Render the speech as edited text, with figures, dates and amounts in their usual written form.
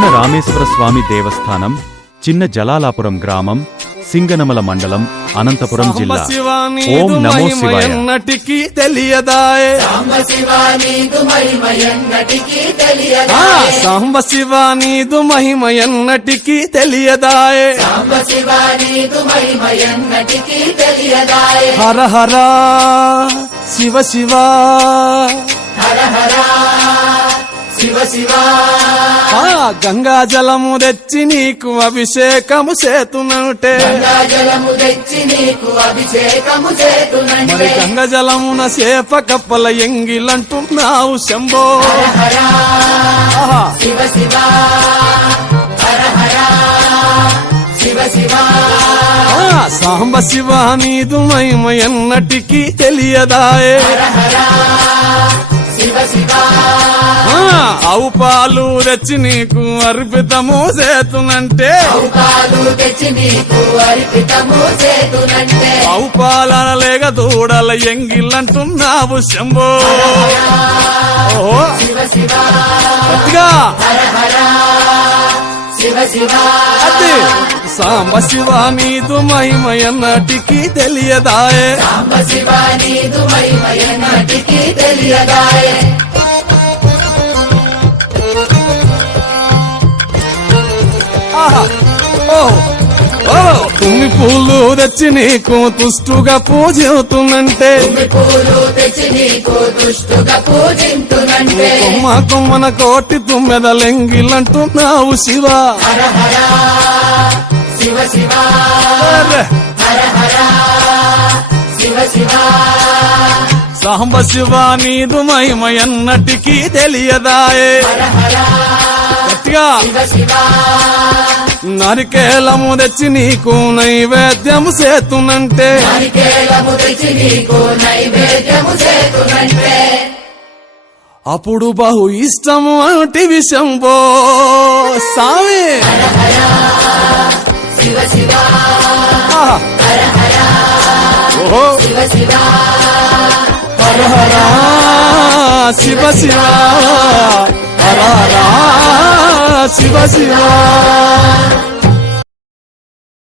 కోన రామేశ్వర స్వామి దేవస్థానం, చిన్న జలాలాపురం గ్రామం, సింగనమల మండలం, అనంతపురం జిల్లా. ఓం నమో శివాయ. నటికి తెలియదాయే సాంబ శివ నీదు మహిమ ఎన్నటికి తెలియదాయే హర హర శివ శివ గంగా జలము తెచ్చి నీకు అభిషేకము చేతునంటే మరి గంగా జలమున సేప కప్పల ఎంగిలంటున్నావు శంభో. సాంబ శివ నీదు మహిమ ఎన్నటికి తెలియదాయే ఆవు పాలు తెచ్చి నీకు అర్పితము చేతునంటే ఆవు పాల లేక దూడల ఎంగిలంటున్నావు శంభో. గట్టిగా అదే సాంబ శివ నీదు మహిమ ఎన్నటికి తెలియదాయే తుమ్మి పూలు తెచ్చి నీకు తుష్టుగా పూజవుతున్నంటే కొమ్మ కొమ్మన కోటి తుమ్మెదలెంగిలంటున్నావు శివ. సాంబ శివ నీదు మహిమ ఎన్నటికి తెలియదాయే గట్టిగా నరికేలము తెచ్చి నీకు నైవేద్యము చేతునంటే అప్పుడు బహు ఇష్టము అంటే విషంబో సామి. హర హర శివ శివ హర హర శివ శివ.